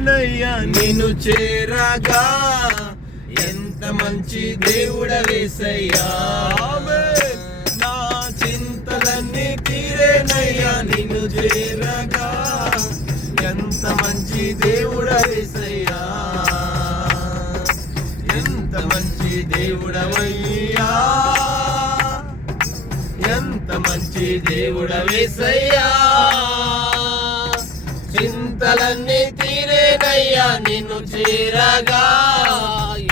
తీరేనయ్యా నిన్ను చేరగా ఎంత మంచి దేవుడవేసయ్యా నా చింతలన్నీ తీరేనయ్యా నిన్ను చేరగా ఎంత మంచి దేవుడవేసయ్యా ఎంత మంచి దేవుడవయ్యా ఎంత మంచి దేవుడవేసయ్యా చింతలన్నీ తీరేనయ్యా నిన్ను చేరగా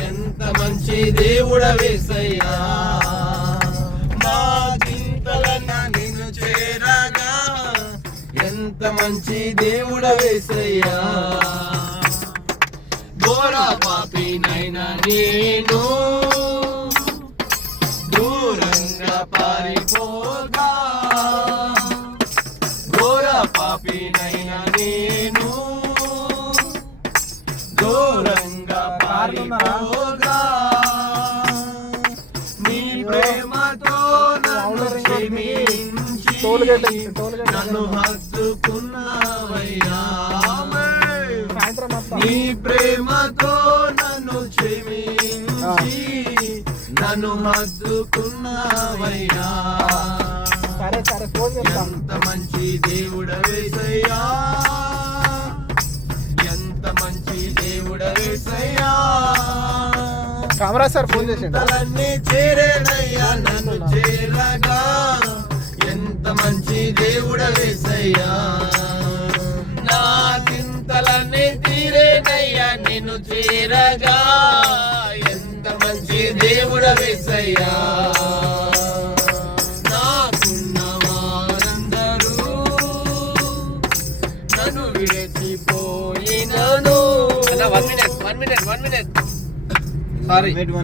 ఎంత మంచి దేవుడవేసయ్యా మా చింతలన్నా నిన్ను చేరగా ఎంత మంచి దేవుడవేసయ్యా ఘోర పాపినైనా నేను దూరంగా పారిపోగా ఘోర పాపినైనా నేను దూరంగా పారిపోగా నీ ప్రేమతో నన్ను క్షమించి నన్ను హత్తుకున్నావయ్యా నీ ప్రేమతో నన్ను క్షమించి నన్ను హత్తుకున్నావయ్యా ఎంత మంచి దేవుడవేసయ్యా ఎంత మంచి దేవుడవేసయ్యా కెమెరా సార్ ఫోన్ చేసి తలన్నీ చేరేనయ్యా నన్ను చేరగా ఎంత మంచి దేవుడవేసయ్యా నా చింతలన్నీ తీరేనయ్యా నిన్ను చేరగా ఎంత మంచి దేవుడవేసయ్యా నాకున్న వారందరూ నన్ను విడిచిపోయినను 1 minute సారీ